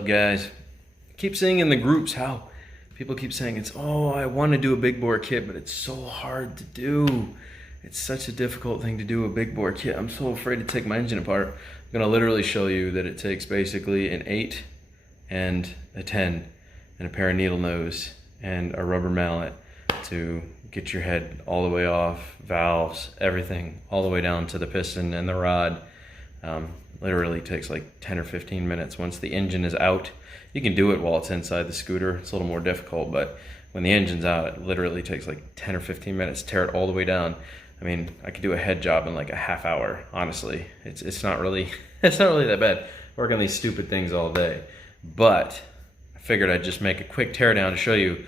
up, guys? Keep seeing in the groups how people keep saying I want to do a big bore kit, but it's so hard to do. It's such a difficult thing to do, a big bore kit. I'm so afraid to take my engine apart. I'm gonna literally show you that it takes basically an 8 and a 10 and a pair of needle nose and a rubber mallet to get your head all the way off, valves, everything, all the way down to the piston and the rod. Literally takes like 10 or 15 minutes. Once the engine is out, you can do it while it's inside the scooter. It's a little more difficult, but when the engine's out, it literally takes like 10 or 15 minutes to tear it all the way down. I mean, I could do a head job in like a half hour, honestly. It's not really, it's not really that bad. Work on these stupid things all day. But I figured I'd just make a quick teardown to show you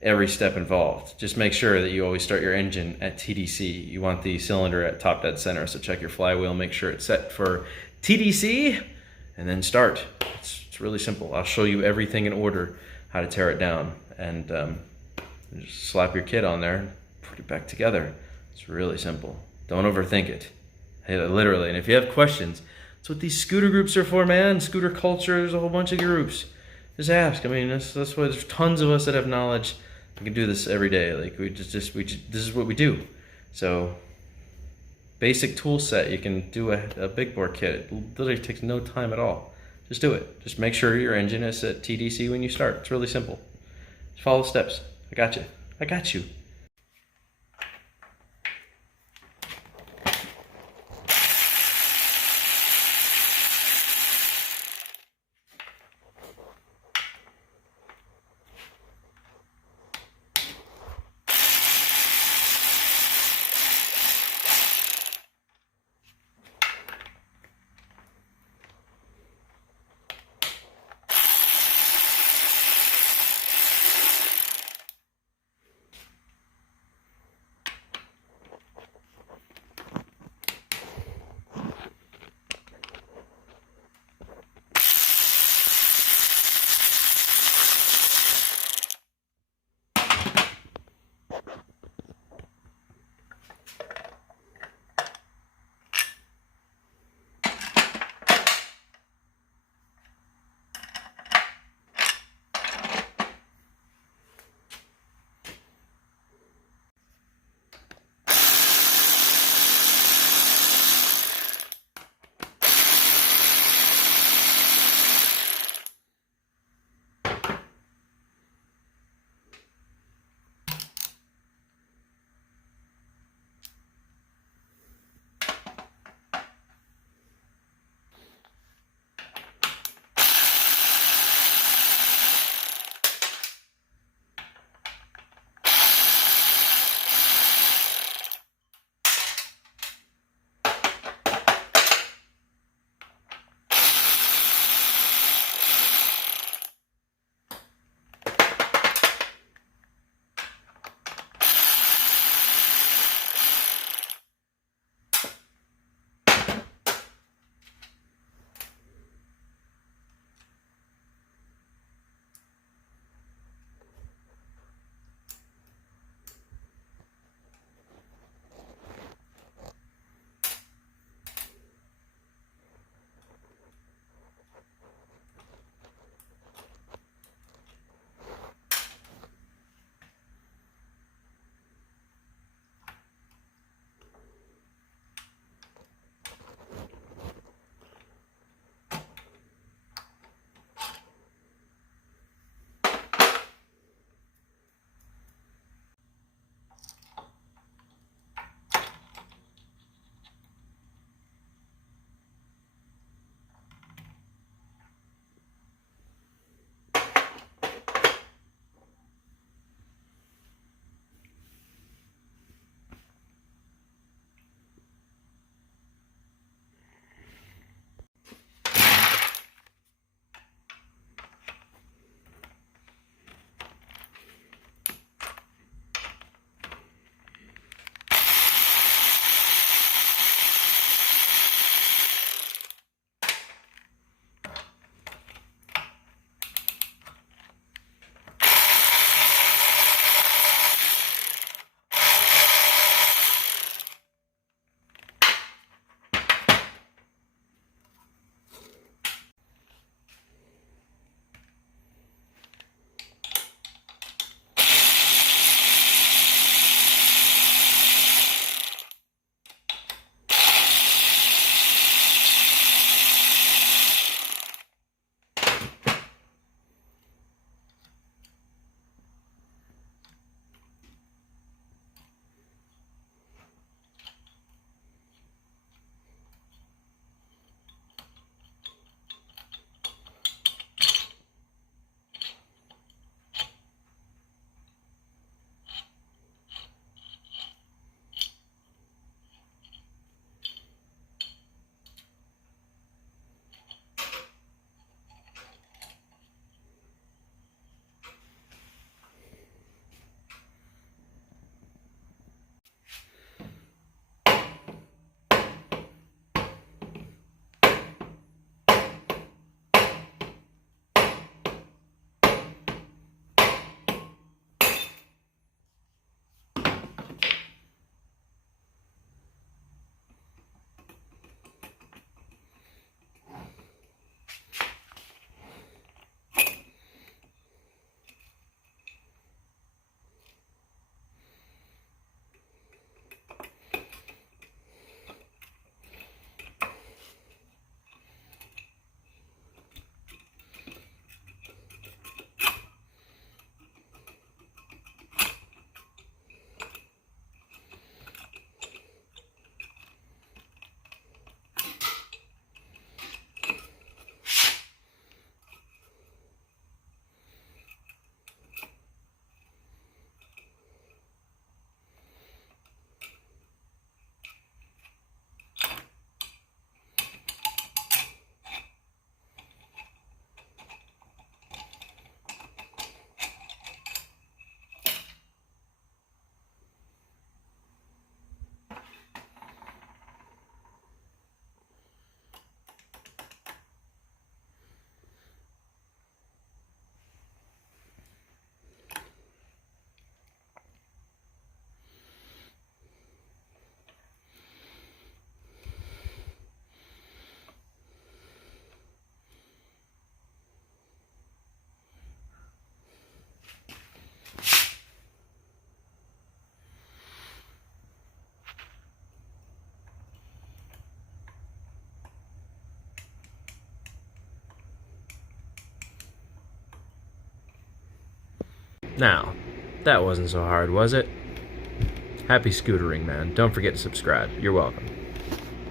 every step involved. Just make sure that you always start your engine at TDC. You want the cylinder at top dead center, so check your flywheel, make sure it's set for TDC, and then start. It's really simple. I'll show you everything in order, how to tear it down, and just slap your kit on there and put it back together. It's really simple. Don't overthink it. Hey, literally, and if you have questions, that's what these scooter groups are for, man. Scooter culture, there's a whole bunch of groups. Just ask. I mean, that's why there's tons of us that have knowledge. We can do this every day. Like this is what we do. So basic tool set, you can do a big bore kit. It literally takes no time at all. Just do it. Just make sure your engine is at TDC when you start. It's really simple. Just follow the steps. I got you. I got you. Now, that wasn't so hard, was it? Happy scootering, man. Don't forget to subscribe. You're welcome.